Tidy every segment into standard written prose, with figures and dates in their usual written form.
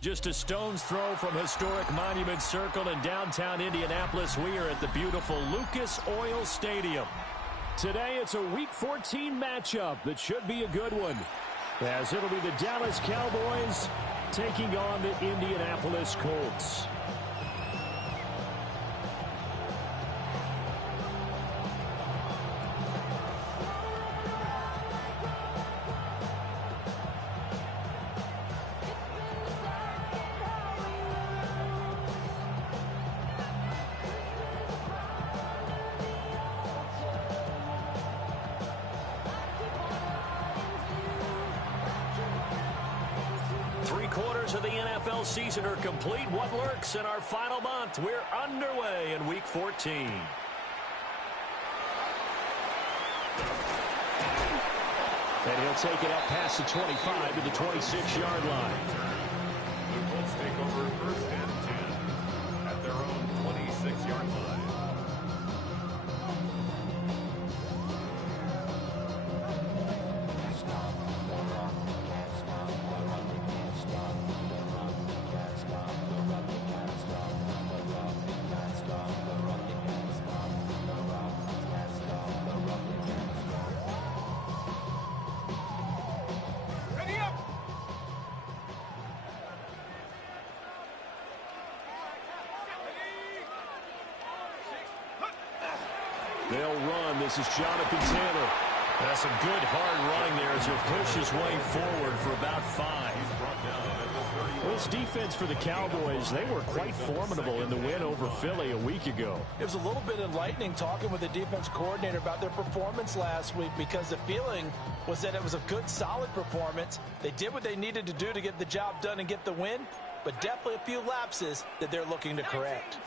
Just a stone's throw from historic Monument Circle in downtown Indianapolis. We are at the beautiful Lucas Oil Stadium. Today it's a Week 14 matchup that should be a good one, as it'll be the Dallas Cowboys taking on the Indianapolis Colts. Three-quarters of the NFL season are complete. What lurks in our final month? We're underway in Week 14. And he'll take it up past the 25 to the 26-yard line. The Colts take over first and 10 at their own 26-yard line. They'll run. This is Jonathan Taylor. That's some good hard running there as he'll push his way forward for about 5. Well, this defense for the Cowboys, they were quite formidable in the win over Philly a week ago. It was a little bit enlightening talking with the defense coordinator about their performance last week, because the feeling was that it was a good, solid performance. They did what they needed to do to get the job done and get the win, but definitely a few lapses that they're looking to correct.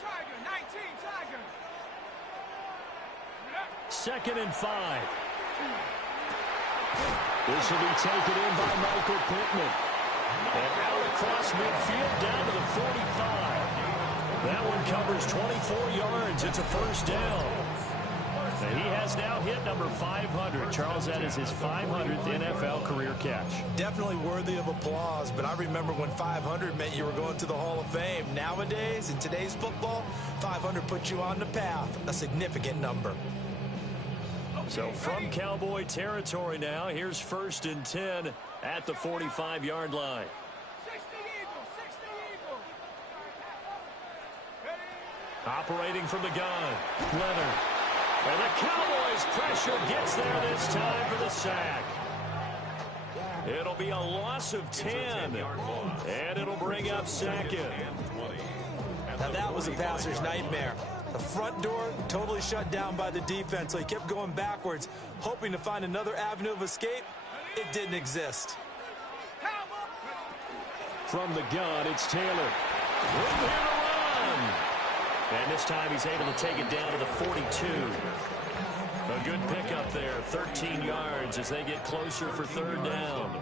2nd and 5. This will be taken in by Michael Pittman. And out across midfield down to the 45. That one covers 24 yards. It's a first down. And he has now hit number 500. Charles, that is his 500th NFL career catch. Definitely worthy of applause, but I remember when 500 meant you were going to the Hall of Fame. Nowadays, in today's football, 500 puts you on the path, a significant number. So from Cowboy territory now, here's 1st and 10 at the 45-yard line. Operating from the gun, Leonard. And the Cowboys' pressure gets there this time for the sack. It'll be a loss of 10, and it'll bring up 2nd. Now that was a passer's nightmare. The front door totally shut down by the defense, so he kept going backwards, hoping to find another avenue of escape. It didn't exist. From the gun, it's Taylor. Room here to run. And this time he's able to take it down to the 42. A good pickup there, 13 yards as they get closer for 3rd down.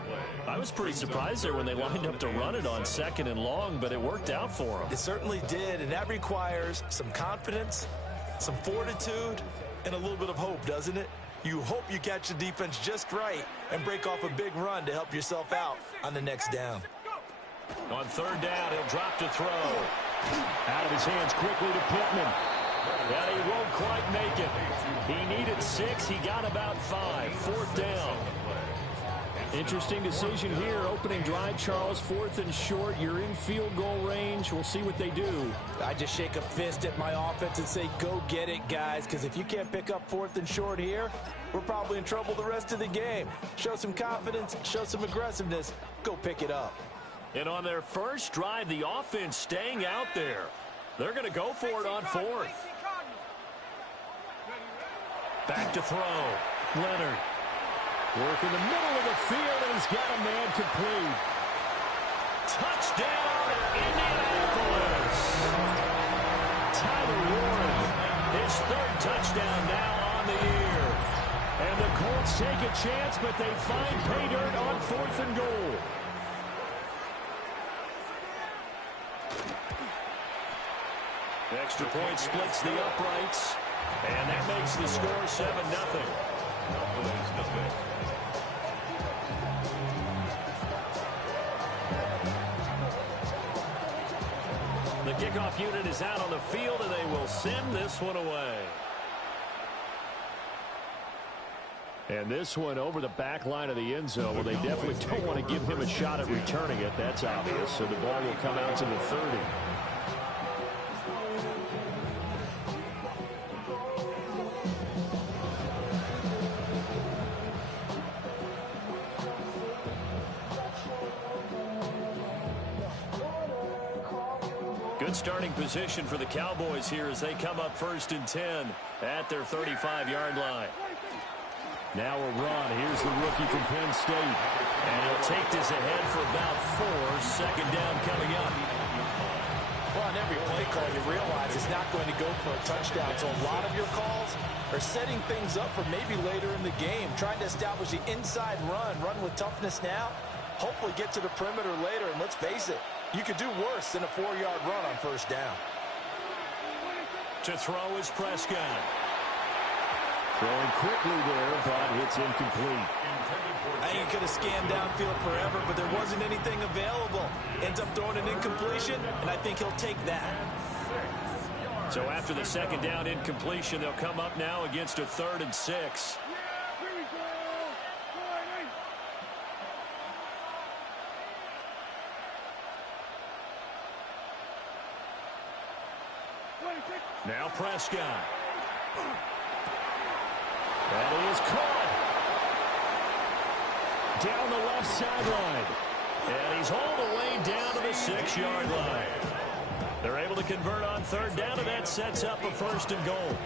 I was pretty surprised there when they lined up to run it on 2nd and long, but it worked out for them. It certainly did, and that requires some confidence, some fortitude, and a little bit of hope, doesn't it? You hope you catch the defense just right and break off a big run to help yourself out on the next down. On 3rd down, he'll drop to throw. Out of his hands quickly to Pittman. And he won't quite make it. He needed 6. He got about 5. 4th down. Interesting decision here. Opening drive, Charles. 4th and short. You're in field goal range. We'll see what they do. I just shake a fist at my offense and say, go get it, guys, because if you can't pick up 4th and short here, we're probably in trouble the rest of the game. Show some confidence, show some aggressiveness, go pick it up. And on their first drive, the offense staying out there. They're going to go for it on 4th. Back to throw. Leonard. Work in the middle of the field, and he's got a man complete. Touchdown, Indianapolis. Tyler Warren, his 3rd touchdown now on the year. And the Colts take a chance, but they find pay dirt on 4th and goal. Extra point splits the uprights, and that makes the score 7-0. kickoff unit is out on the field, and they will send this one away. And this one over the back line of the end zone. Well, they definitely don't want to give him a shot at returning it. That's obvious. So the ball will come out to the 30. Good starting position for the Cowboys here as they come up 1st and 10 at their 35-yard line. Now a run. Here's the rookie from Penn State. And he'll take this ahead for about 4. 2nd down coming up. Well, on every play call, you realize it's not going to go for a touchdown. So a lot of your calls are setting things up for maybe later in the game, trying to establish the inside run with toughness now, hopefully get to the perimeter later. And let's face it, you could do worse than a 4-yard run on 1st down. To throw is Prescott. Throwing quickly there, but it's incomplete. I think he could have scanned downfield forever, but there wasn't anything available. Ends up throwing an incompletion, and I think he'll take that. So after the 2nd down incompletion, they'll come up now against a 3rd and 6. Now Prescott. That is caught. Down the left sideline. And he's all the way down to the 6-yard line. They're able to convert on 3rd down, and that sets up a 1st and goal.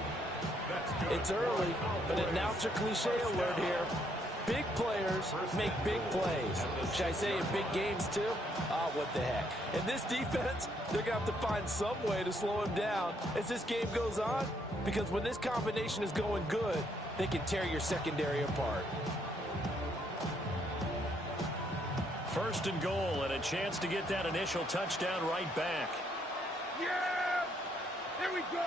It's early, but announcer cliche alert here. Big players make big plays. Should I say in big games too? Ah, what the heck. In this defense, they're going to have to find some way to slow him down as this game goes on, because when this combination is going good, they can tear your secondary apart. 1st and goal, and a chance to get that initial touchdown right back. Yeah! Here we go!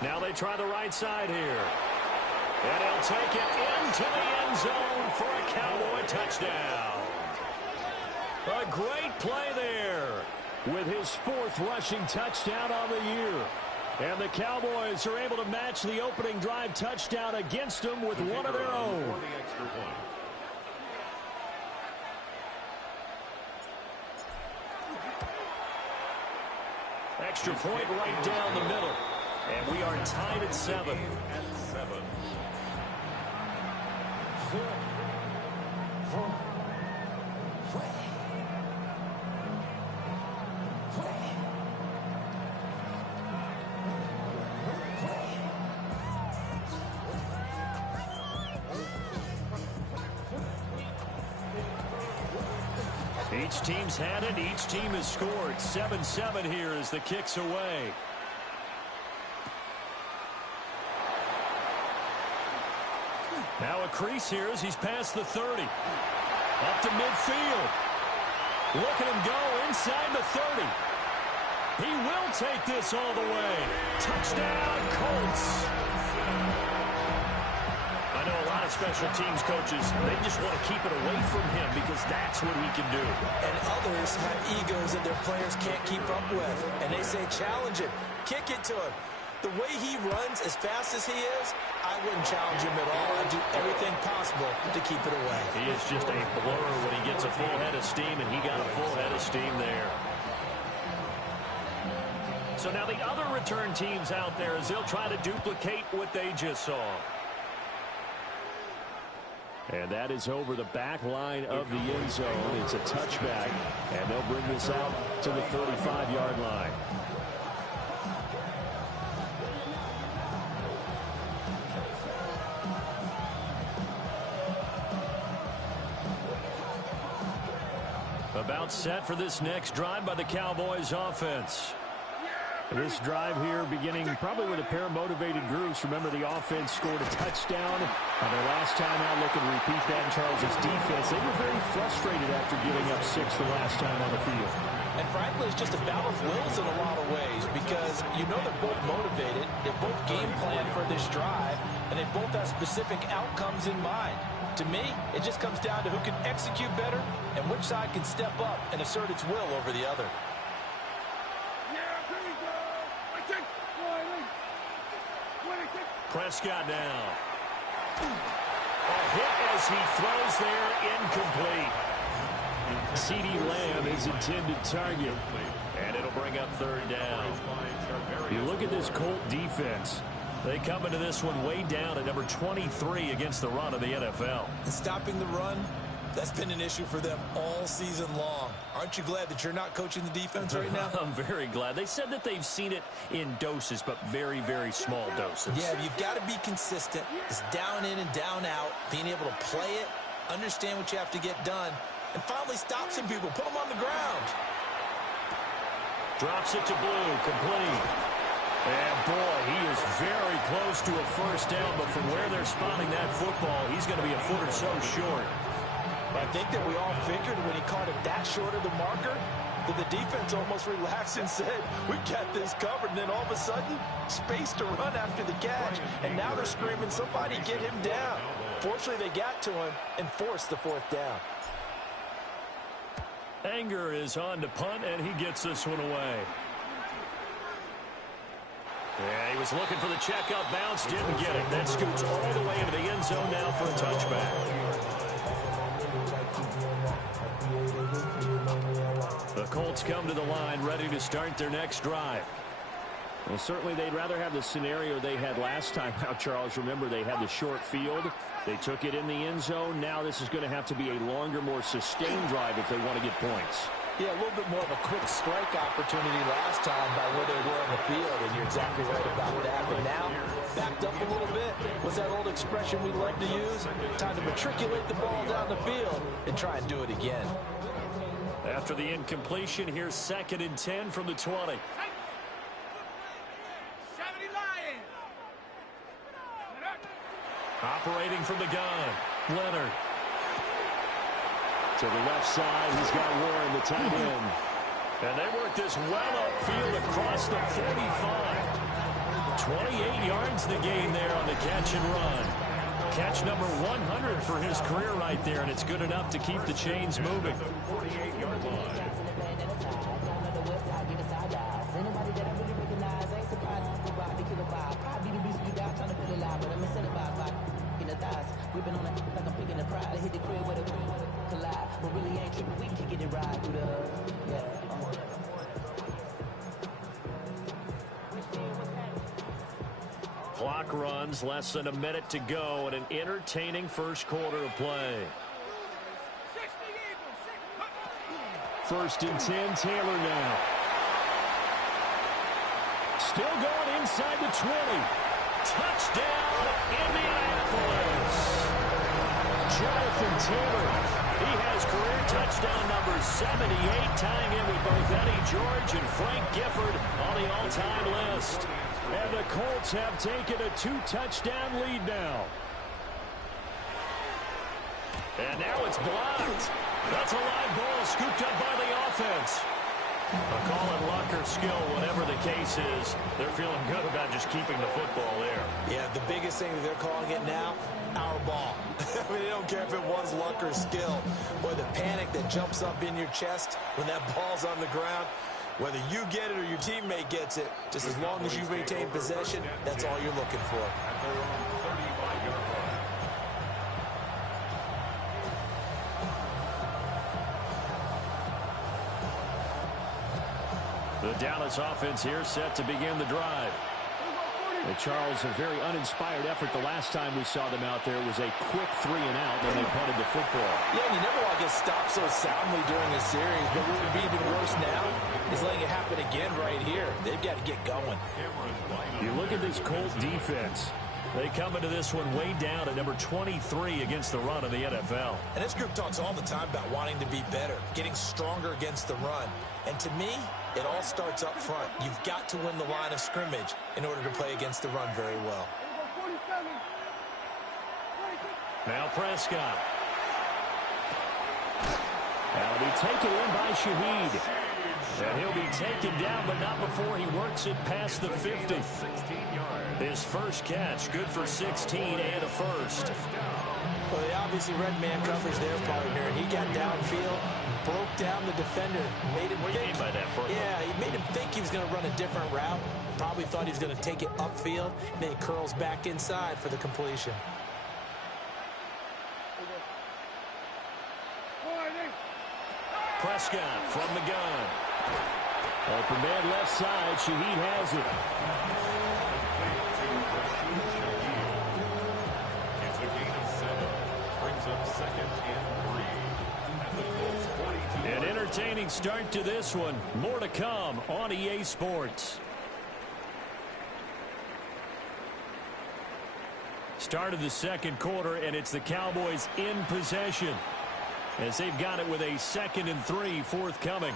Now they try the right side here. And he'll take it into the end zone for a Cowboy touchdown. A great play there with his 4th rushing touchdown on the year. And the Cowboys are able to match the opening drive touchdown against them with one of their own. Extra point right down the middle. And we are tied at 7. Each team's had it. Each team has scored. 7-7 here as the kick's away. Now a crease here as he's past the 30. Up to midfield. Look at him go inside the 30. He will take this all the way. Touchdown, Colts. I know a lot of special teams coaches, they just want to keep it away from him because that's what he can do. And others have egos that their players can't keep up with. And they say, challenge him. Kick it to him. The way he runs as fast as he is, I wouldn't challenge him at all. I'd do everything possible to keep it away. He is just a blur when he gets a full head of steam, and he got a full head of steam there. So now the other return teams out there as they'll try to duplicate what they just saw. And that is over the back line of the end zone. It's a touchback, and they'll bring this out to the 35-yard line. About set for this next drive by the Cowboys offense. This drive here beginning probably with a pair of motivated groups. Remember, the offense scored a touchdown on their last time out. Looking to repeat that in Charles's defense. They were very frustrated after giving up 6 the last time on the field. And frankly, it's just a battle of wills in a lot of ways because you know they're both motivated. They're both game planned for this drive. and they both have specific outcomes in mind. To me, it just comes down to who can execute better and which side can step up and assert its will over the other. Prescott now. A hit as he throws there, incomplete. CeeDee Lamb is intended target, and it'll bring up third down. You look at this Colt defense. They come into this one way down at number 23 against the run of the NFL. And stopping the run, that's been an issue for them all season long. Aren't you glad that you're not coaching the defense right now? I'm very glad. They said that they've seen it in doses, but very, very small doses. Yeah, you've got to be consistent. It's down in and down out, being able to play it, understand what you have to get done, and finally stop some people, put them on the ground. Drops it to Blue, complete. And boy, he is very close to a first down, but from where they're spotting that football, he's going to be a foot or so short. I think that we all figured when he caught it that short of the marker that the defense almost relaxed and said, we got this covered. And then all of a sudden, space to run after the catch. And now they're screaming, somebody get him down. Fortunately, they got to him and forced the fourth down. Anger is on to punt, and he gets this one away. Yeah, he was looking for the checkout bounce, didn't get it. That scoots all the way into the end zone now for a touchback. The Colts come to the line, ready to start their next drive. Well, certainly they'd rather have the scenario they had last time. Now, Charles, remember they had the short field. They took it in the end zone. Now this is going to have to be a longer, more sustained drive if they want to get points. Yeah, a little bit more of a quick strike opportunity last time by where they were on the field, and you're exactly right about that. But now, backed up a little bit. What's that old expression we love to use? Time to matriculate the ball down the field and try and do it again. After the incompletion, here's 2nd and 10 from the 20. Operating from the gun, Leonard. To the left side, he's got Warren, the tight end. And they work this well upfield across the 45. 28 yards the gain there on the catch and run. Catch number 100 for his career right there, and it's good enough to keep the chains moving. 48-yard line. We've been on it like I'm picking a pride. I hit the crib where the collide, but really ain't tripping. We can kick it right through the Clock runs, less than a minute to go, and an entertaining first quarter of play. 1st and 10, Taylor now. Still going inside the 20. Touchdown, Indianapolis. Jonathan Taylor, he has career touchdown number 78, tying in with both Eddie George and Frank Gifford on the all-time list. And the Colts have taken a 2-touchdown lead now. And now it's blocked. That's a live ball scooped up by the offense. A call on luck or skill, whatever the case is, they're feeling good about just keeping the football there. Yeah, the biggest thing that they're calling it now, our ball. I mean, they don't care if it was luck or skill. Boy, the panic that jumps up in your chest when that ball's on the ground, whether you get it or your teammate gets it, just as long as you maintain possession, that's all you're looking for. At their own 35-yard line. The Dallas offense here set to begin the drive. And Charles, a very uninspired effort the last time we saw them out there. It was a quick 3 and out when they punted the football. Yeah, and you never want to get stopped so soundly during a series, but what would be even worse now is letting it happen again right here. They've got to get going. You look at this Colts defense. They come into this one way down at number 23 against the run of the NFL. And this group talks all the time about wanting to be better, getting stronger against the run. And to me, it all starts up front. You've got to win the line of scrimmage in order to play against the run very well. Now Prescott. That'll be taken in by Shaheed. And he'll be taken down, but not before he works it past the 50. 16 yards. His first catch, good for 16 and a first. Well, they obviously read man coverage their partner, and he got downfield, broke down the defender, made him What do you mean by that, Brooklyn? Yeah, he made him think he was going to run a different route. Probably thought he was going to take it upfield, and then he curls back inside for the completion. Prescott from the gun. Open man left side. Shaheed has it. It's a gain of 7. Brings up 2nd and 3. At the Colts 42. An entertaining start to this one. More to come on EA Sports. Start of the second quarter, and it's the Cowboys in possession, as they've got it with a 2nd and 3 forthcoming.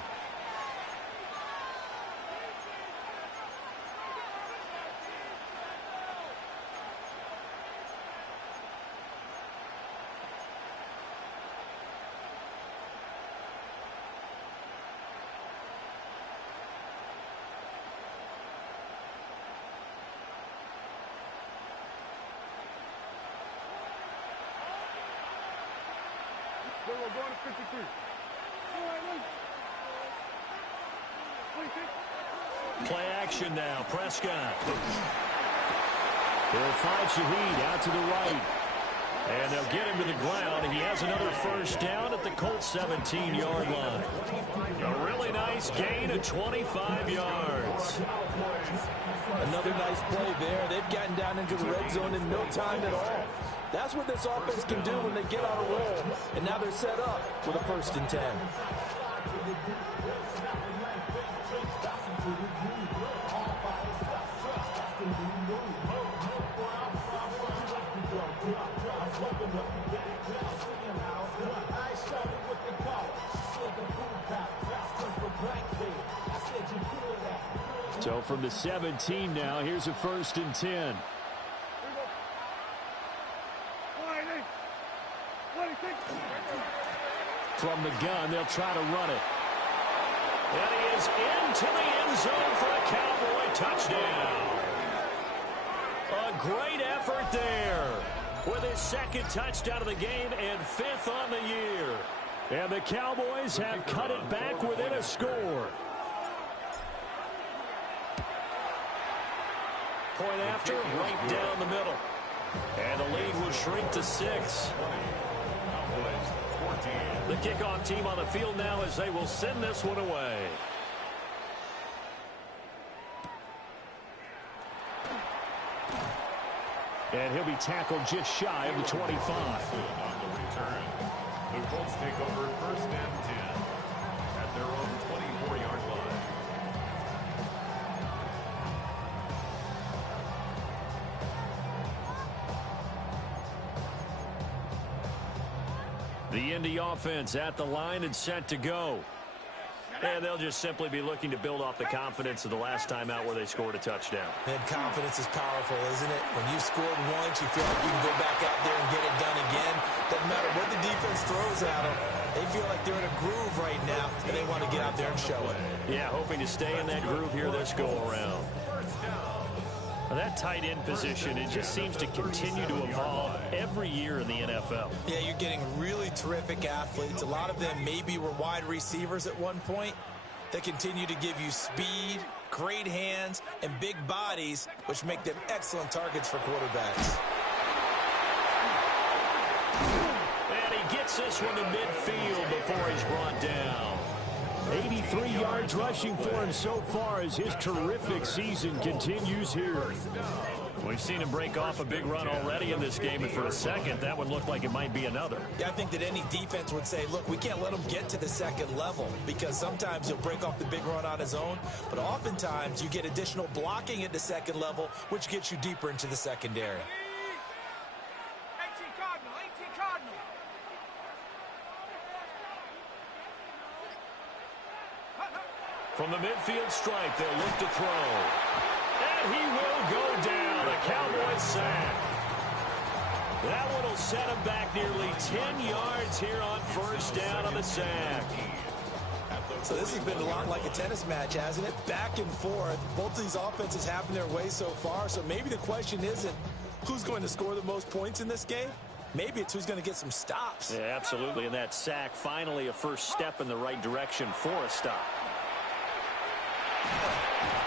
We're going to 53. Play action now. Prescott. He'll find Shaheed out to the right. And they'll get him to the ground. He has another first down at the Colts 17-yard line. A really nice gain of 25 yards. Another nice play there. They've gotten down into the red zone in no time at all. That's what this offense can do when they get on a roll. And now they're set up with a 1st and 10. So from the 17 now, here's a 1st and 10. From the gun, they'll try to run it. And he is into the end zone for a Cowboy touchdown. A great effort there with his 2nd touchdown of the game and 5th on the year. And the Cowboys have cut it back within a score. Point after, right down the middle. And the lead will shrink to 6. The kickoff team on the field now as they will send this one away. And he'll be tackled just shy of the 25. On the return, the Colts take over 1st and 10 at their own 24-yard line. The Indy offense at the line and set to go. And they'll just simply be looking to build off the confidence of the last time out where they scored a touchdown. And confidence is powerful, isn't it? When you scored once, you feel like you can go back out there and get it done again. Doesn't matter what the defense throws at them. They feel like they're in a groove right now, and they want to get out there and show it. Yeah, hoping to stay in that groove here this go-around. That tight end position, it just seems to continue to evolve every year in the NFL. Yeah, you're getting really terrific athletes. A lot of them maybe were wide receivers at one point. They continue to give you speed, great hands, and big bodies, which make them excellent targets for quarterbacks. And he gets this one to midfield before he's brought down. 83 yards rushing for him so far as his terrific season continues here. We've seen him break off a big run already in this game, and for a second, that would look like it might be another. Yeah, I think that any defense would say, look, we can't let him get to the 2nd level, because sometimes he'll break off the big run on his own, but oftentimes you get additional blocking at the 2nd level, which gets you deeper into the secondary. 18 Cardinal, 18 Cardinal. From the midfield stripe, they'll look to throw. And he will go down. A Cowboys sack. That one will set him back nearly 10 yards here on 1st down on the sack. At the So this has been a lot like a tennis match, hasn't it? Back and forth. Both of these offenses having their way so far. So maybe the question isn't who's going to score the most points in this game. Maybe it's who's going to get some stops. Yeah, absolutely. And that sack, finally a first step in the right direction for a stop.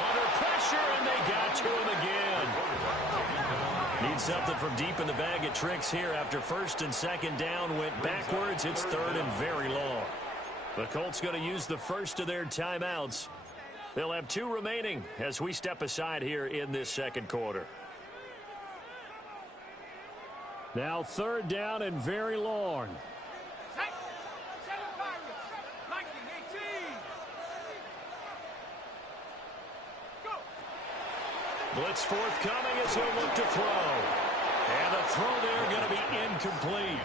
Under pressure, and they got to him again. Need something from deep in the bag of tricks here after first and second down went backwards. It's third and very long. The Colts going to use the first of their timeouts. They'll have 2 remaining as we step aside here in this second quarter. Now third down and very long. Blitz forthcoming as he'll look to throw. And the throw there going to be incomplete.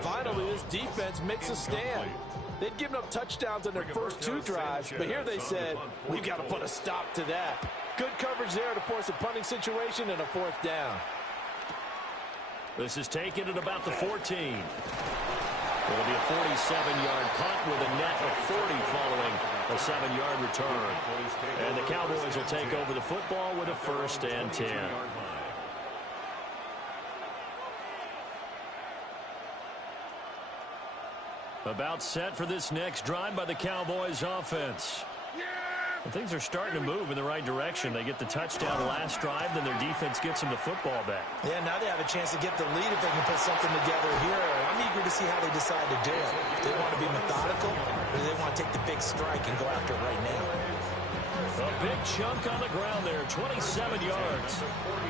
Finally, this defense makes a stand. They'd given up touchdowns on their first 2 drives, but here they said, we've got to put a stop to that. Good coverage there to force a punting situation and a 4th down. This is taken at about the 14. It'll be a 47-yard punt with a net of 40 following a 7-yard return. And the Cowboys will take over the football with a 1st and 10. About set for this next drive by the Cowboys offense. And things are starting to move in the right direction. They get the touchdown last drive, then their defense gets them the football back. Yeah, now they have a chance to get the lead if they can put something together here. I'm eager to see how they decide to do it. Do they want to be methodical, or do they want to take the big strike and go after it right now? A big chunk on the ground there, 27 yards.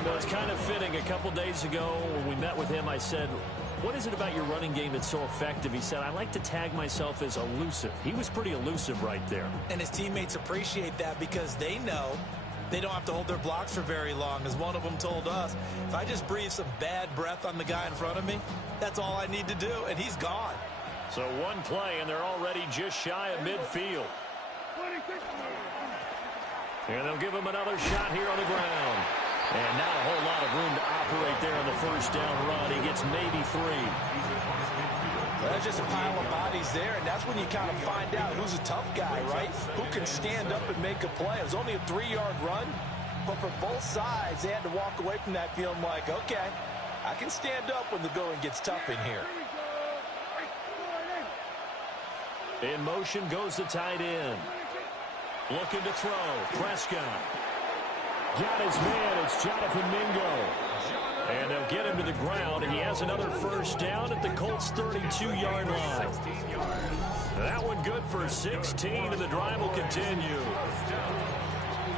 Well, it's kind of fitting. A couple days ago when we met with him, I said, what is it about your running game that's so effective? He said, I like to tag myself as elusive. He was pretty elusive right there. And his teammates appreciate that because they know they don't have to hold their blocks for very long. As one of them told us, if I just breathe some bad breath on the guy in front of me, that's all I need to do, and he's gone. So one play, and they're already just shy of midfield. And they'll give him another shot here on the ground. And not a whole lot of room to operate there on the first down run. He gets maybe 3. That's just a pile of bodies there, and that's when you kind of find out who's a tough guy, right? Who can stand up and make a play. It was only a 3-yard run, but for both sides, they had to walk away from that feeling like, okay, I can stand up when the going gets tough in here. In motion goes the tight end. Looking to throw. Prescott. Got his man. It's Jonathan Mingo. And they'll get him to the ground. And he has another first down at the Colts' 32-yard line. That one good for 16, and the drive will continue.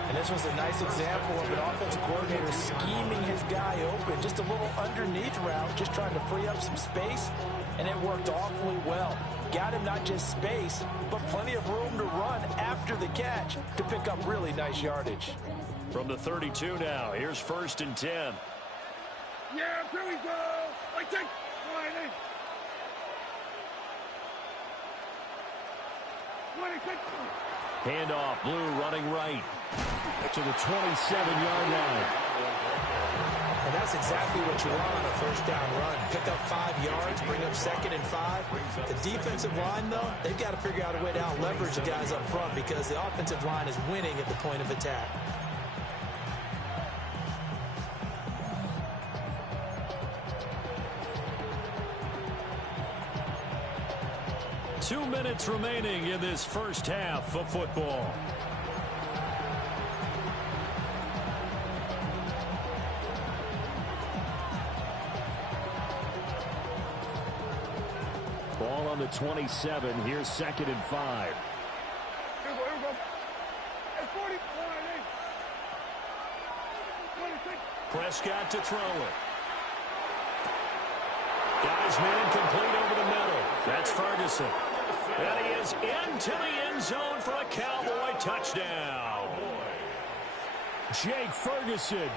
And this was a nice example of an offensive coordinator scheming his guy open. Just a little underneath route, just trying to free up some space, and it worked awfully well. Got him not just space, but plenty of room to run after the catch to pick up really nice yardage. From the 32 now, here's 1st and 10. Yeah, here we go. I take Riley. 26. Handoff, Blue running right to the 27-yard line. And that's exactly what you want on a first down run. Pick up 5 yards, bring up 2nd and 5. The defensive line, though, they've got to figure out a way to out-leverage the guys up front because the offensive line is winning at the point of attack. Two minutes remaining in this first half of football. Ball on the 27. Here's 2nd and 5. Here we go. Hey, 40. Riley. 26. Prescott to throw it. Got his man complete over the middle. That's Ferguson. And he is into the end zone for a Cowboy touchdown. Jake Ferguson,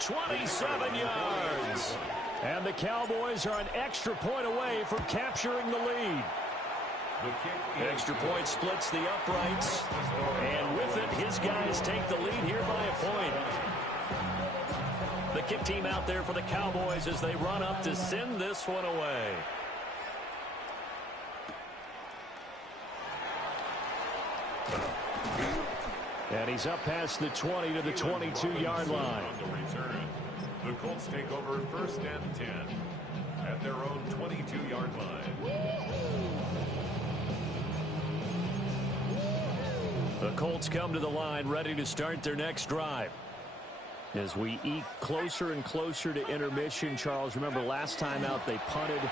27 yards. And the Cowboys are an extra point away from capturing the lead. Extra point splits the uprights. And with it, his guys take the lead here by a point. The kick team out there for the Cowboys as they run up to send this one away. And he's up past the 20 to the 22-yard line. On the return, the Colts take over first and 10 at their own 22-yard line. The Colts come to the line ready to start their next drive. As we eke closer and closer to intermission, Charles, remember last time out they punted.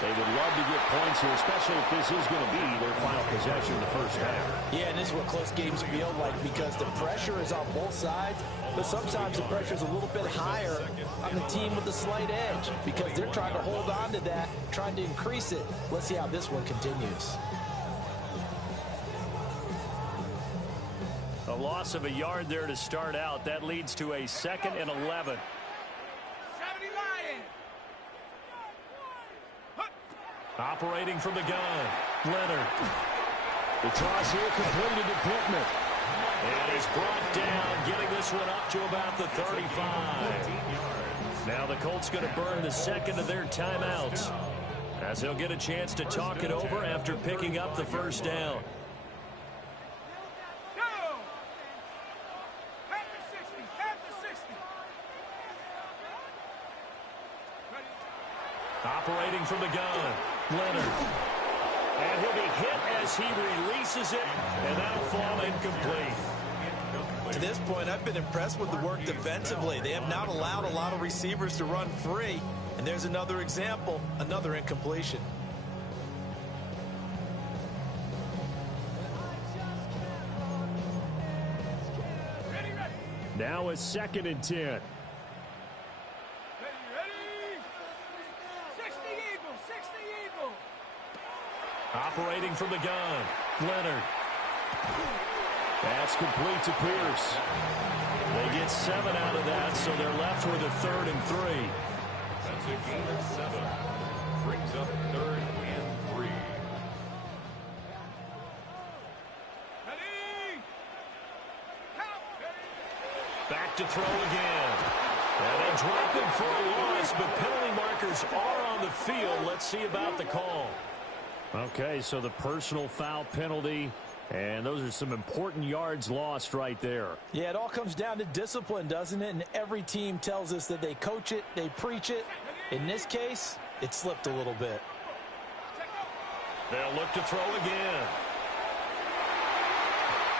They would love to get points here, especially if this is going to be their final possession of the first half. Yeah, and this is what close games feel like because the pressure is on both sides, but sometimes the pressure is a little bit higher on the team with the slight edge because they're trying to hold on to that, trying to increase it. Let's see how this one continues. A loss of a yard there to start out. That leads to a 2nd and 11. Operating from the gun, Leonard. The toss here completed to Pittman. And he's brought down, getting this one up to about the 35. Now the Colts going to burn the second of their timeouts as he'll get a chance to talk it over after picking up the first down. Operating from the gun, Leonard. And he'll be hit as he releases it, and that'll fall incomplete. To this point, I've been impressed with the work defensively. They have not allowed a lot of receivers to run free. And there's another example, another incompletion. Now a 2nd and 10. Operating from the gun, Leonard. That's complete to Pierce. They get 7 out of that, so they're left with a 3rd and 3. That's a gain of 7. Brings up 3rd and 3. Back to throw again. And they drop him for a loss, but penalty markers are on the field. Let's see about the call. Okay, so the personal foul penalty, and those are some important yards lost right there. Yeah, it all comes down to discipline, doesn't it? And every team tells us that they coach it, they preach it. In this case, it slipped a little bit. They'll look to throw again.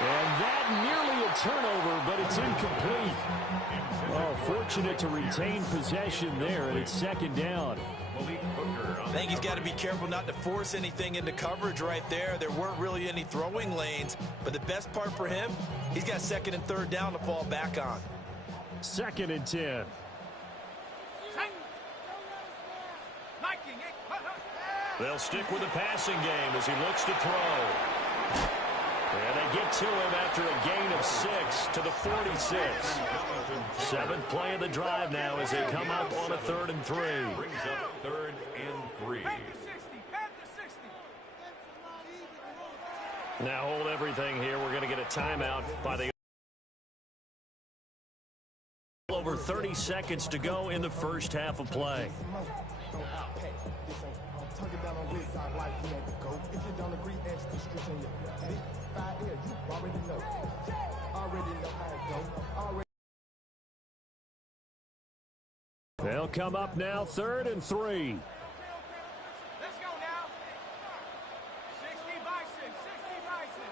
And that nearly a turnover, but it's incomplete. Oh, fortunate to retain possession there, and it's 2nd down. I think he's got to be careful not to force anything into coverage right there. There weren't really any throwing lanes, but the best part for him, he's got 2nd and 3rd down to fall back on. 2nd and 10. They'll stick with the passing game as he looks to throw. And they get to him after a gain of 6 to the 46. 7th play of the drive now as they come up on a 3rd and 3. Brings up 3rd and 3. Now hold everything here. We're going to get a timeout by the over 30 seconds to go in the first half of play. They'll come up now, 3rd and 3. Let's go now. 60 Bison, 60 Bison.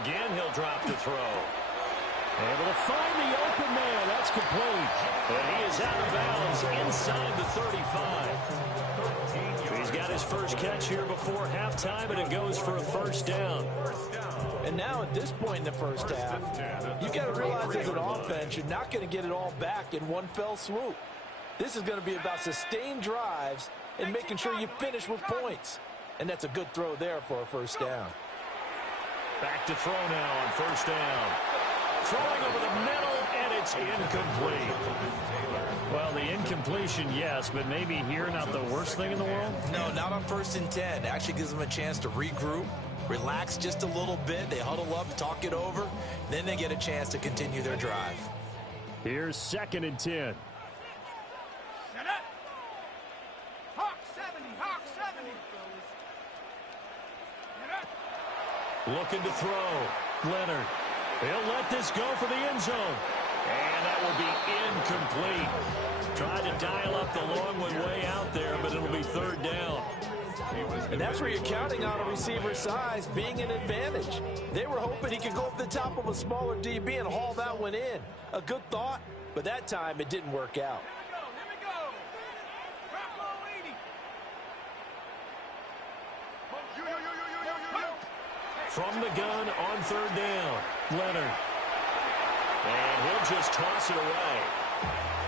Again, he'll drop to throw. Able to find the open man. That's complete. And he is out of bounds inside the 35. He's got his first catch here before halftime, and it goes for a 1st down. And now at this point in the first half, you got to realize as an offense, you're not going to get it all back in one fell swoop. This is going to be about sustained drives and making sure you finish with points. And that's a good throw there for a 1st down. Back to throw now on 1st down. Throwing over the middle, and it's incomplete. Well, the incompletion, yes, but maybe here not the worst thing in the world? No, not on 1st and 10. It actually gives them a chance to regroup, relax just a little bit. They huddle up, talk it over. Then they get a chance to continue their drive. Here's 2nd and 10. Set up. Hawk 70, Hawk 70. Set up. Looking to throw. Leonard. He'll let this go for the end zone. And that will be incomplete. Tried to dial up the long one way out there, but it'll be third down. And that's where you're counting on a receiver's size being an advantage. They were hoping he could go up the top of a smaller DB and haul that one in. A good thought, but that time it didn't work out. From the gun on third down, Leonard. And he'll just toss it away.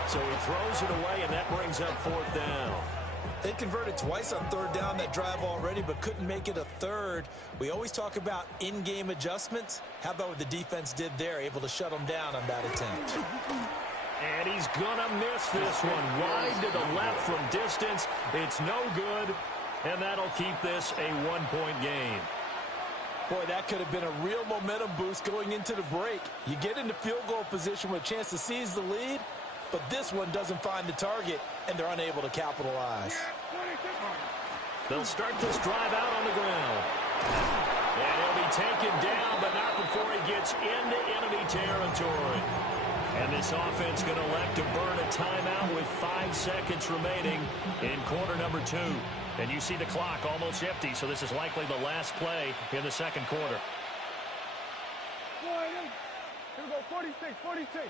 So he throws it away, and that brings up fourth down. They converted twice on third down that drive already, but couldn't make it a third. We always talk about in-game adjustments. How about what the defense did there, able to shut them down on that attempt? And he's going to miss this one. Wide to the left from distance. It's no good, and that'll keep this a one-point game. Boy, that could have been a real momentum boost going into the break. You get into field goal position with a chance to seize the lead, but this one doesn't find the target, and they're unable to capitalize. They'll start this drive out on the ground. And he'll be taken down, but not before he gets into enemy territory. And this offense going to elect to burn a timeout with 5 seconds remaining in quarter number 2. And you see the clock almost empty, so this is likely the last play in the second quarter. Here we go, 46, 46.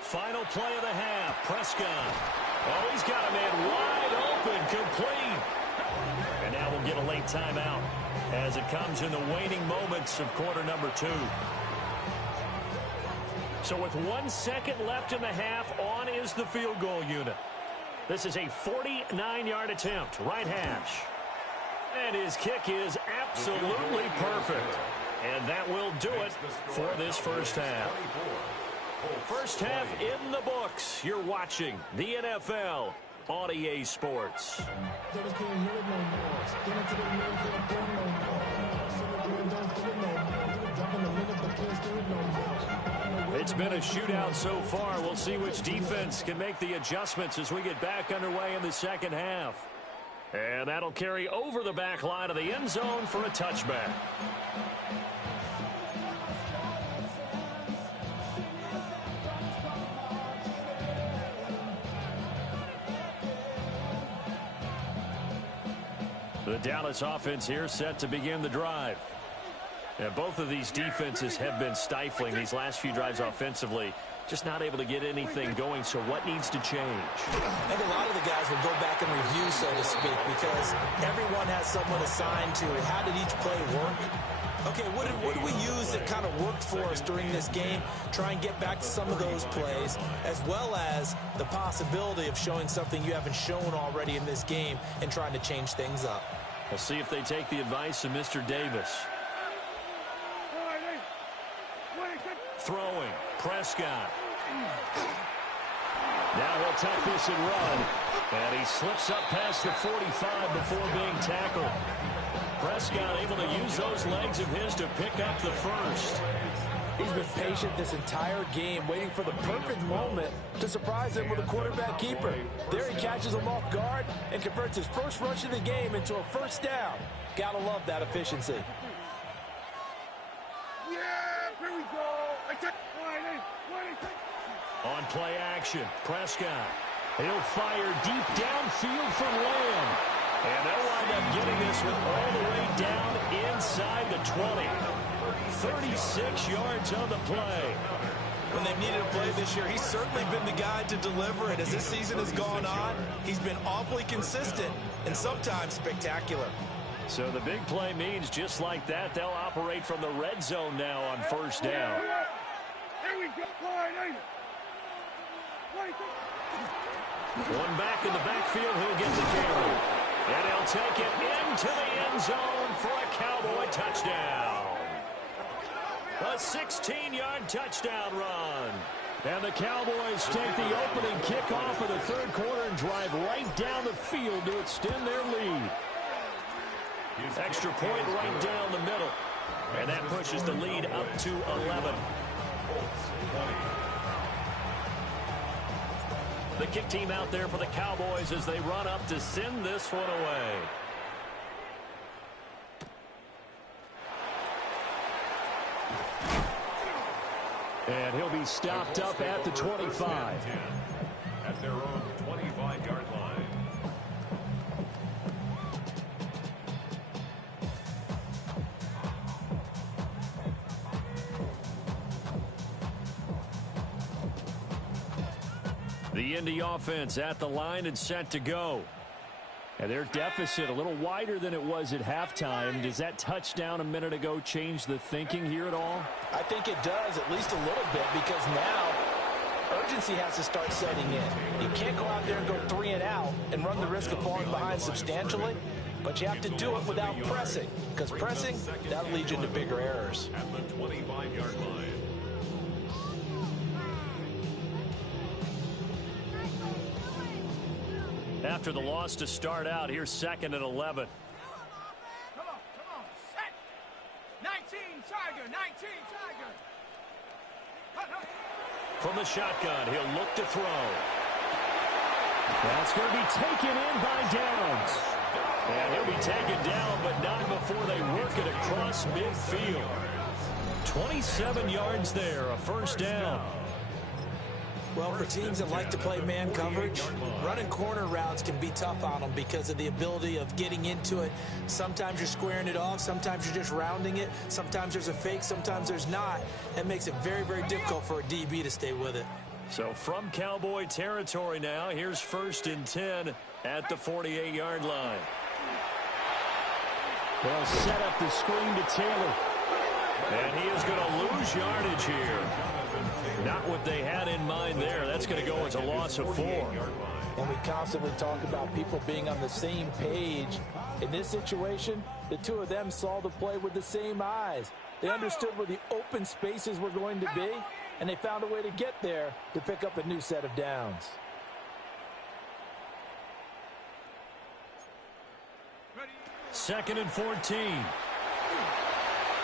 Final play of the half, Prescott. Oh, he's got a man wide open, complete. And now we'll get a late timeout as it comes in the waning moments of quarter number 2. So with 1 second left in the half, on is the field goal unit. This is a 49-yard attempt, right hash. And his kick is absolutely perfect. And that will do it for this first half. First half in the books. You're watching the NFL on EA Sports. It's been a shootout so far. We'll see which defense can make the adjustments as we get back underway in the second half. And that'll carry over the back line of the end zone for a touchback. The Dallas offense here set to begin the drive. And both of these defenses have been stifling these last few drives offensively. Just not able to get anything going, so what needs to change? I think a lot of the guys will go back and review, so to speak, because everyone has someone assigned to it. How did each play work? Okay, what did we use that kind of worked for us during this game? Try and get back to some of those plays, as well as the possibility of showing something you haven't shown already in this game and trying to change things up. We'll see if they take the advice of Mr. Davis. Throwing, Prescott. Now he'll take this and run. And he slips up past the 45 before being tackled. Prescott able to use those legs of his to pick up the first. He's been patient this entire game, waiting for the perfect moment to surprise him with a quarterback keeper. There he catches him off guard and converts his first rush of the game into a first down. Gotta love that efficiency. Yeah, here we go. On play action, Prescott. He'll fire deep downfield from Lamb. And they'll wind up getting this one all the way down inside the 20. 36 yards on the play. When they've needed a play this year, he's certainly been the guy to deliver it. As this season has gone on, he's been awfully consistent and sometimes spectacular. So the big play means just like that, they'll operate from the red zone now on first down. Here we go. One back in the backfield, he'll get the carry. And he'll take it into the end zone for a Cowboy touchdown. A 16-yard touchdown run. And the Cowboys take the opening kickoff of the third quarter and drive right down the field to extend their lead. Extra point right down the middle. And that pushes the lead up to 11. The kick team out there for the Cowboys as they run up to send this one away. And he'll be stopped up at the 25. At their own 25-yard line. The Indy offense at the line and set to go. And their deficit a little wider than it was at halftime. Does that touchdown a minute ago change the thinking here at all? I think it does, at least a little bit, because now urgency has to start setting in. You can't go out there and go 3 and out and run the risk of falling behind substantially, but you have to do it without pressing, because pressing, that'll lead you into bigger errors. At the 25-yard line. After the loss to start out, here's 2nd and 11. Come on, set. 19, Tiger, 19, Tiger. From the shotgun, he'll look to throw. That's going to be taken in by Downs. And he'll be taken down, but not before they work it across midfield. 27 yards there, a first down. Well, for teams that like to play man coverage, running corner routes can be tough on them because of the ability of getting into it. Sometimes you're squaring it off. Sometimes you're just rounding it. Sometimes there's a fake. Sometimes there's not. That makes it very, very difficult for a DB to stay with it. So from Cowboy territory now, here's 1st and 10 at the 48-yard line. They'll set up the screen to Taylor. And he is going to lose yardage here. Not what they had in mind there. That's going to go as a loss of 4. And we constantly talk about people being on the same page. In this situation, the two of them saw the play with the same eyes. They understood where the open spaces were going to be, and they found a way to get there to pick up a new set of downs. Second and 14.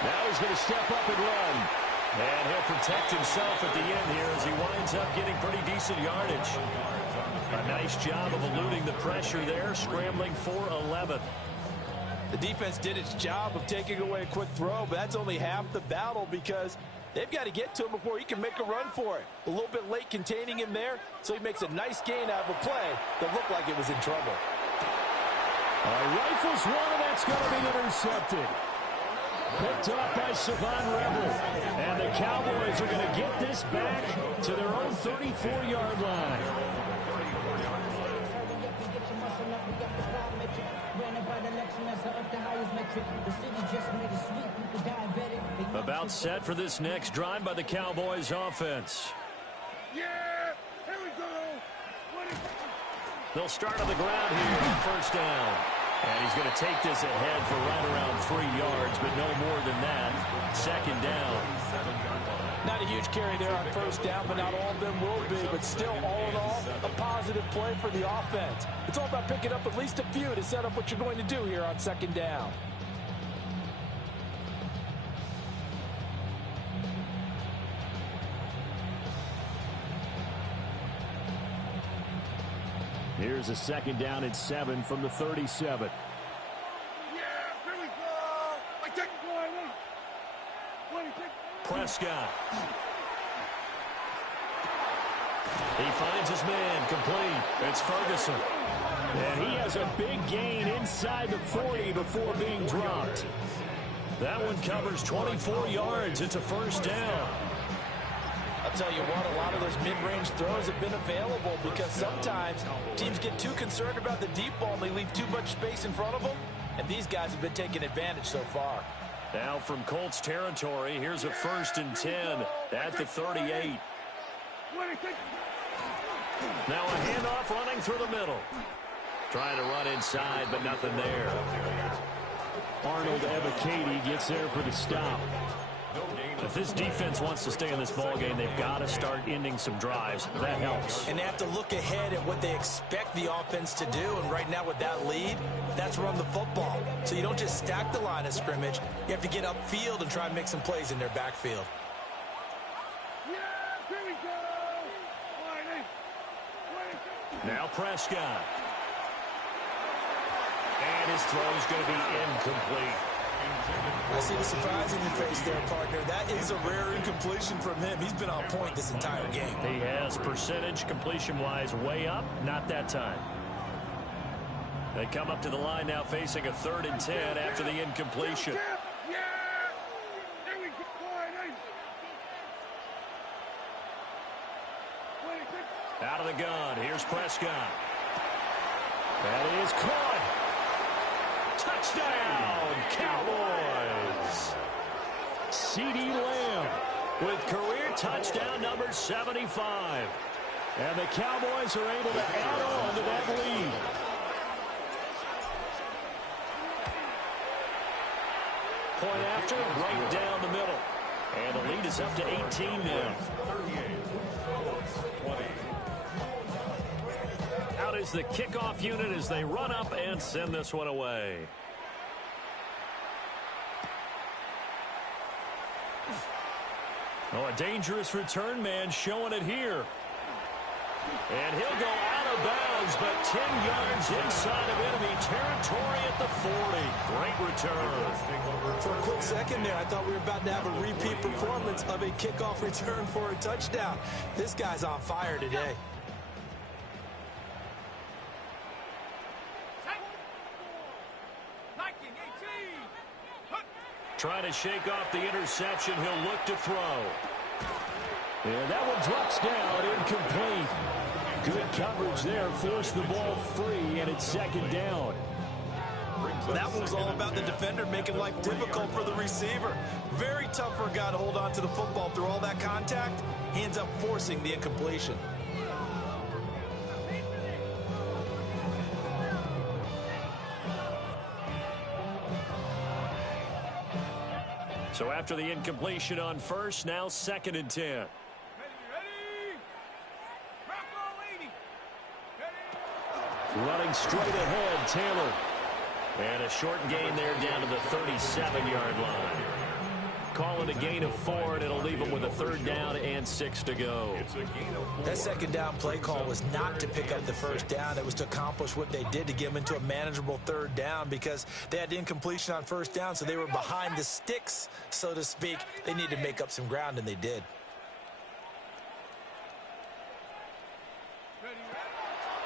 Now he's going to step up and run. And he'll protect himself at the end here as he winds up getting pretty decent yardage. A nice job of eluding the pressure there, scrambling for 11. The defense did its job of taking away a quick throw, but that's only half the battle because they've got to get to him before he can make a run for it. A little bit late containing him there, so he makes a nice gain out of a play that looked like it was in trouble. Rifles one, and that's going to be intercepted. Picked up by Savon Rebel. And the Cowboys are going to get this back to their own 34-yard line. About set for this next drive by the Cowboys offense. Yeah, here we go. They'll start on the ground here on first down. And he's going to take this ahead for right around 3 yards, but no more than that. 2nd down. Not a huge carry there on first down, but not all of them will be. But still, all in all, a positive play for the offense. It's all about picking up at least a few to set up what you're going to do here on 2nd down. Here's a 2nd down and 7 from the 37. Yeah, here we go. I take it, Prescott. He finds his man complete. It's Ferguson. And he has a big gain inside the 40 before being dropped. That one covers 24 yards. It's a first down. I'll tell you what, a lot of those mid-range throws have been available because sometimes teams get too concerned about the deep ball and they leave too much space in front of them, and these guys have been taking advantage so far. Now from Colts territory, here's a 1st and 10 at the 38. Now a handoff running through the middle. Trying to run inside, but nothing there. Arnold Ebiketie gets there for the stop. If this defense wants to stay in this ballgame, they've got to start ending some drives. That helps. And they have to look ahead at what they expect the offense to do. And right now with that lead, that's run the football. So you don't just stack the line of scrimmage. You have to get upfield and try and make some plays in their backfield. Yeah, here we go. Now Prescott. And his throw is going to be incomplete. I see the surprise in your face there, partner. That is a rare incompletion from him. He's been on point this entire game. He has percentage completion-wise way up. Not that time. They come up to the line now facing a 3rd and 10 after the incompletion. Out of the gun. Here's Prescott. That is caught. Touchdown, Cowboys. CeeDee Lamb with career touchdown number 75. And the Cowboys are able to add on to that lead. Point after, right down the middle. And the lead is up to 18 now. 38-20. Out is the kickoff unit as they run up and send this one away. Oh, a dangerous return man showing it here. And he'll go out of bounds, but 10 yards inside of enemy territory at the 40. Great return. For a quick second there, I thought we were about to have a repeat performance of a kickoff return for a touchdown. This guy's on fire today. Trying to shake off the interception. He'll look to throw. And that one drops down, incomplete. Good coverage there, forced the ball free, and it's 2nd down. That one was all about the defender making life difficult for the receiver. Very tough for a guy to hold on to the football through all that contact. He ends up forcing the incompletion. So after the incompletion on first, now 2nd and 10. Running straight ahead, Taylor. And a short gain there down to the 37-yard line. Call it a gain of 4, and it'll leave them with a 3rd down and 6 to go. That 2nd down play call was not to pick up the 1st down. It was to accomplish what they did to get them into a manageable 3rd down because they had incompletion on 1st down, so they were behind the sticks, so to speak. They needed to make up some ground, and they did.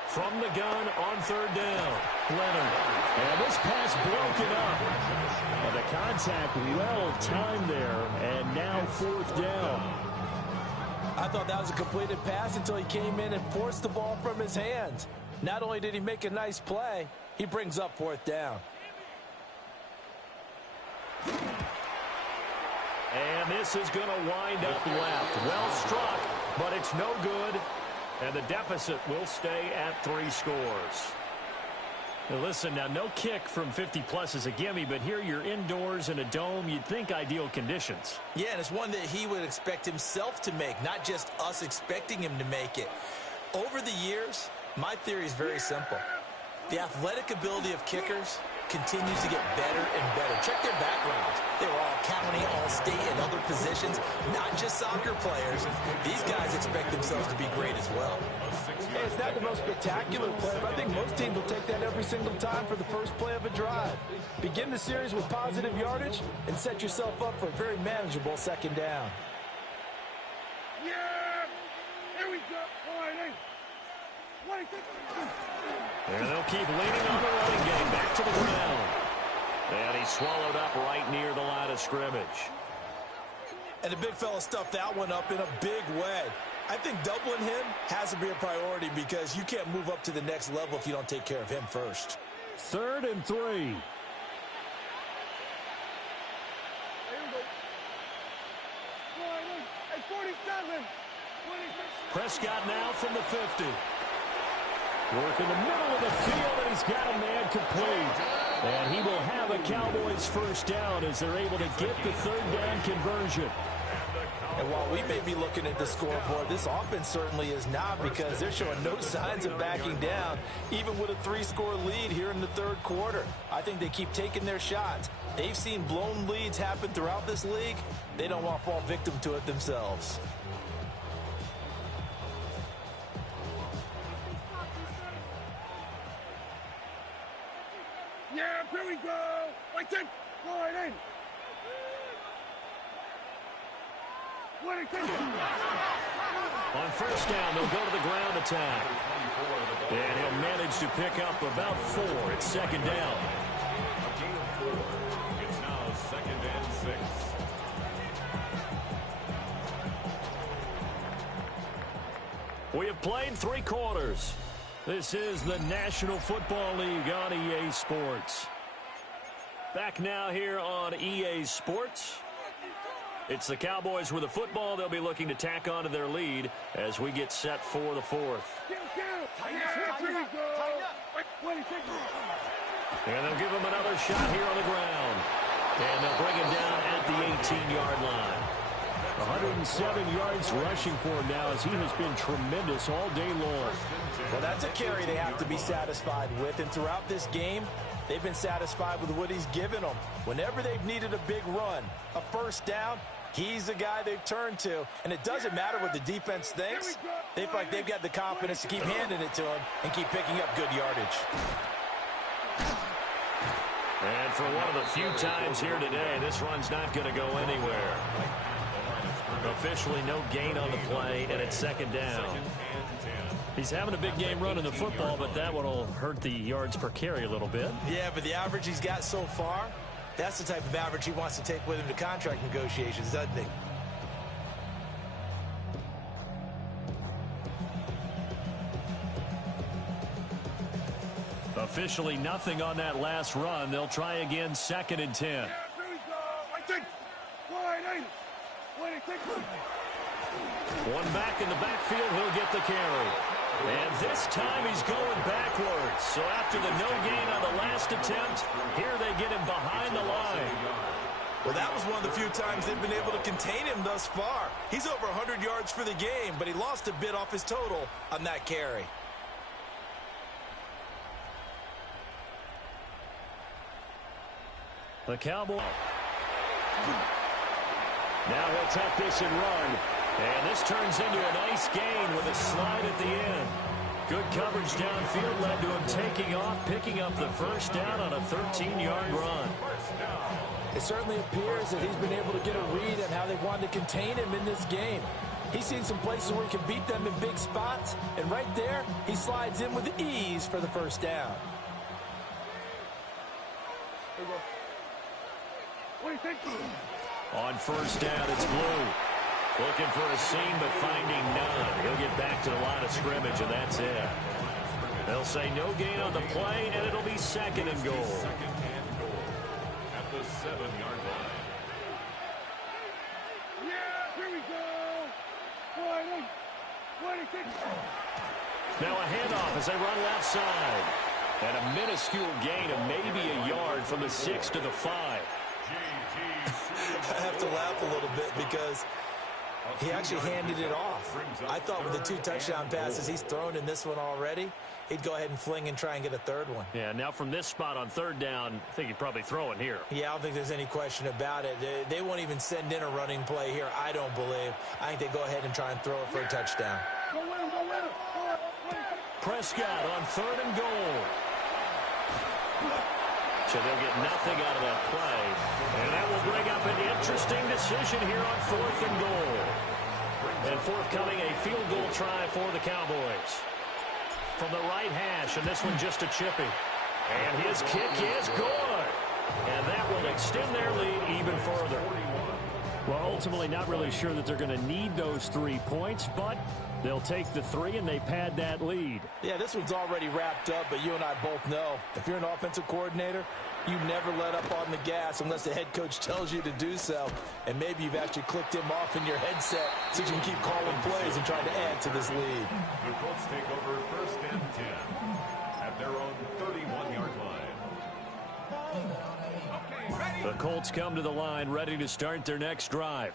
From the gun on 3rd down, Leonard. And this pass broken up. And the contact well timed there, and now 4th down. I thought that was a completed pass until he came in and forced the ball from his hands. Not only did he make a nice play, he brings up 4th down. And this is going to wind up left. Well struck, but it's no good. And the deficit will stay at 3 scores. Now listen, now no kick from 50-plus is a gimme, but here you're indoors in a dome. You'd think ideal conditions. Yeah, and it's one that he would expect himself to make, not just us expecting him to make it. Over the years, my theory is very simple. The athletic ability of kickers continues to get better and better. Check their backgrounds. They were all county, all state, and other positions, not just soccer players. These guys expect themselves to be great as well. Hey, it's not the most spectacular play, but I think most teams will take that every single time for the first play of a drive. Begin the series with positive yardage and set yourself up for a very manageable 2nd down. Yeah! Here we go! All right, And they'll keep leaning on the running game. Back to the ground. And he's swallowed up right near the line of scrimmage. And the big fella stuffed that one up in a big way. I think doubling him has to be a priority because you can't move up to the next level if you don't take care of him first. 3rd and 3. Prescott now from the 50. Work in the middle of the field, and he's got a man complete. And he will have a Cowboys 1st down as they're able to get the 3rd down conversion. And while we may be looking at the scoreboard, this offense certainly is not because they're showing no signs of backing down, even with a 3-score lead here in the 3rd quarter. I think they keep taking their shots. They've seen blown leads happen throughout this league. They don't want to fall victim to it themselves. Yeah, here we go! go! I take going in! On first down, they'll go to the ground attack. And he'll manage to pick up about 4. It's second down. A gain of 4. It's now second and 6. We have played 3 quarters. This is the National Football League on EA Sports. Back now here on EA Sports. It's the Cowboys with the football. They'll be looking to tack on to their lead as we get set for the 4th. And they'll give him another shot here on the ground. And they'll bring him down at the 18-yard line. 107 yards rushing for him now as he has been tremendous all day long. Well, that's a carry they have to be satisfied with. And throughout this game, they've been satisfied with what he's given them. Whenever they've needed a big run, a first down, he's the guy they've turned to. And it doesn't matter what the defense thinks. They feel like they've got the confidence to keep handing it to him and keep picking up good yardage. And for one of the few times here today, this run's not going to go anywhere. Officially no gain on the play, and it's second down. He's having a big game running the football, but that one will hurt the yards per carry a little bit. Yeah, but the average he's got so far, that's the type of average he wants to take with him to contract negotiations, doesn't he? Officially nothing on that last run. They'll try again, second and 10. One back in the backfield, he'll get the carry. And this time he's going backwards. So after the no gain on the last attempt, here they get him behind the line. Well, that was one of the few times they've been able to contain him thus far. He's over 100 yards for the game, but he lost a bit off his total on that carry. The Cowboy. Now he'll tuck this and run. And this turns into a nice gain with a slide at the end. Good coverage downfield led to him taking off, picking up the first down on a 13-yard run. It certainly appears that he's been able to get a read on how they wanted to contain him in this game. He's seen some places where he can beat them in big spots, and right there, he slides in with ease for the first down. On first down, it's Blue. Looking for a seam, but finding none. He'll get back to the line of scrimmage, and that's it. They'll say no gain on the play, and it'll be second and goal. At the 7-yard line. Yeah, here we go. Now a handoff as they run left side. And a minuscule gain of maybe a yard from the 6 to the 5. I have to laugh a little bit because he actually handed it off. I thought with the 2 touchdown passes he's thrown in this one already, he'd go ahead and fling and try and get a third one. Yeah, now from this spot on third down, I think he'd probably throw it here. Yeah, I don't think there's any question about it. They won't even send in a running play here, I don't believe. I think they go ahead and try and throw it for a touchdown. Prescott on third and goal. So they'll get nothing out of that play. And that will bring up an interesting decision here on fourth and goal. And forthcoming a field goal try for the Cowboys. From the right hash, and this one just a chippy. And his kick is good. And that will extend their lead even further. Well, ultimately not really sure that they're going to need those 3 points, but they'll take the 3 and they pad that lead. Yeah, this one's already wrapped up, but you and I both know if you're an offensive coordinator, you never let up on the gas unless the head coach tells you to do so. And maybe you've actually clicked him off in your headset so you can keep calling plays and trying to add to this lead. The Colts take over first and 10 at their own 31-yard line. The Colts come to the line ready to start their next drive.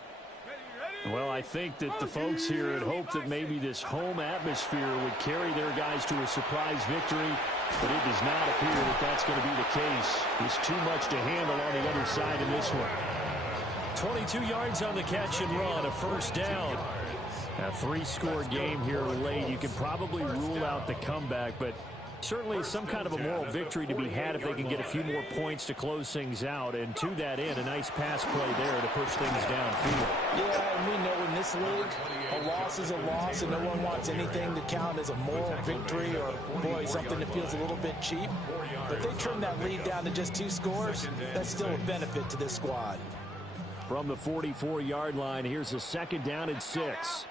Well, I think that the folks here had hoped that maybe this home atmosphere would carry their guys to a surprise victory, but it does not appear that that's going to be the case. There's too much to handle on the other side in this one. 22 yards on the catch and run, a first down. A 3-score game here late. You can probably rule out the comeback, but Certainly some kind of a moral victory to be had if they can get a few more points to close things out. And to that end, a nice pass play there to push things downfield. Yeah, and we know in this league, a loss is a loss, and no one wants anything to count as a moral victory or, boy, something that feels a little bit cheap. But they trim that lead down to just 2 scores. That's still a benefit to this squad. From the 44-yard line, here's a 2nd down and 6.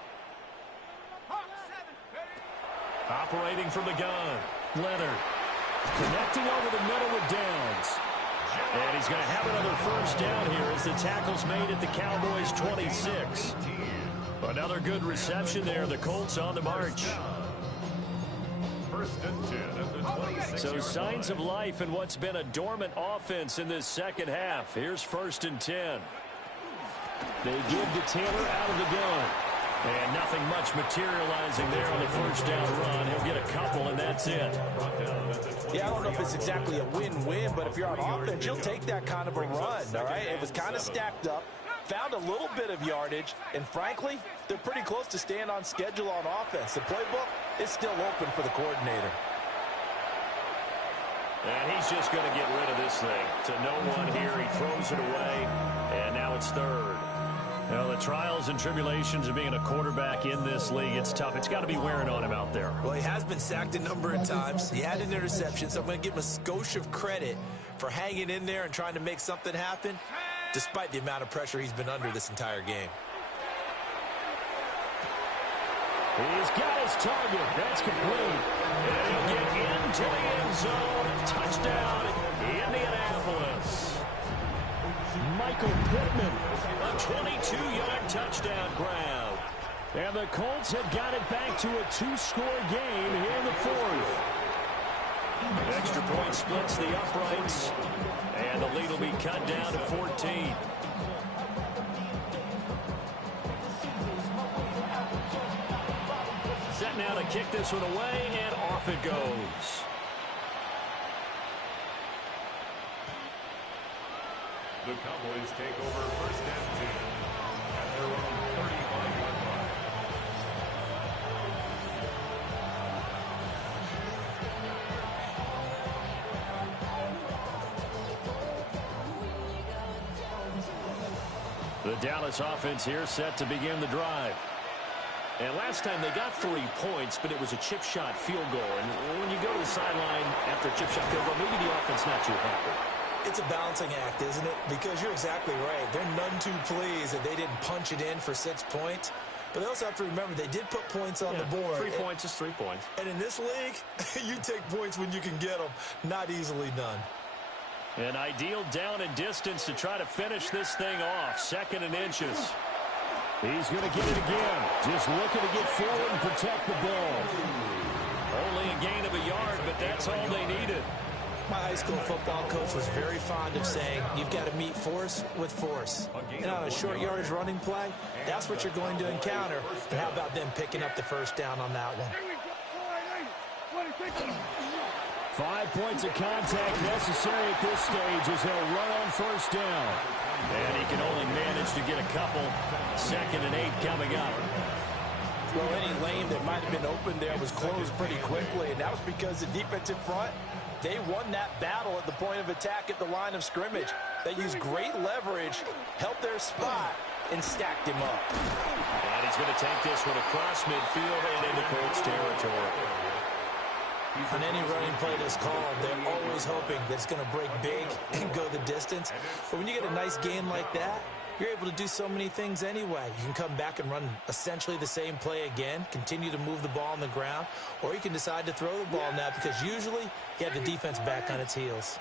Operating from the gun. Leonard connecting over the middle with Downs. And he's going to have another 1st down here as the tackle's made at the Cowboys' 26. Another good reception there. The Colts on the march. 1st and 10 at the 26. So signs of life in what's been a dormant offense in this second half. Here's 1st and 10. They give to Taylor out of the gun. And nothing much materializing there on the 1st down run. He'll get a couple, and that's it. Yeah, I don't know if it's exactly a win-win, but if you're on offense, you'll take that kind of a run, all right? It was kind of stacked up, found a little bit of yardage, and frankly, they're pretty close to staying on schedule on offense. The playbook is still open for the coordinator. And he's just going to get rid of this thing. To no one here, he throws it away, and now it's 3rd. Well, the trials and tribulations of being a quarterback in this league, it's tough. It's got to be wearing on him out there. Well, he has been sacked a number of times. He had an interception, so I'm going to give him a skosh of credit for hanging in there and trying to make something happen, despite the amount of pressure he's been under this entire game. He's got his target. That's complete. And he'll get into the end zone. Touchdown, Indianapolis. Michael Pittman. A 22-yard touchdown grab. And the Colts have got it back to a 2-score game here in the 4th. Extra point splits the uprights. And the lead will be cut down to 14. Set now to kick this one away, and off it goes. The Cowboys take over 1st and 10 at their own 35-yard line. The Dallas offense here set to begin the drive. And last time they got 3 points, but it was a chip shot field goal. And when you go to the sideline after a chip shot field goal, maybe the offense not too happy. It's a balancing act, isn't it? Because you're exactly right. They're none too pleased that they didn't punch it in for 6 points. But they also have to remember they did put points on the board. 3 points is 3 points. And in this league, you take points when you can get them. Not easily done. An ideal down and distance to try to finish this thing off. 2nd and inches. He's going to get it again. Just looking to get forward and protect the ball. Only a gain of a yard, but that's all they needed. My high school football coach was very fond of saying, you've got to meet force with force. And on a short yardage running play, that's what you're going to encounter. And how about them picking up the 1st down on that one? 5 points of contact necessary at this stage as they'll run on 1st down. And he can only manage to get a couple. 2nd and 8 coming up. Well, any lane that might have been open there was closed pretty quickly, and that was because the defensive front, they won that battle at the point of attack at the line of scrimmage. They used great leverage, held their spot, and stacked him up. And he's going to take this one across midfield and into Colts territory. On any running play that's called, they're always hoping that it's going to break big and go the distance. But when you get a nice gain like that, you're able to do so many things anyway. You can come back and run essentially the same play again, continue to move the ball on the ground, or you can decide to throw the ball now because usually you have the defense back on its heels.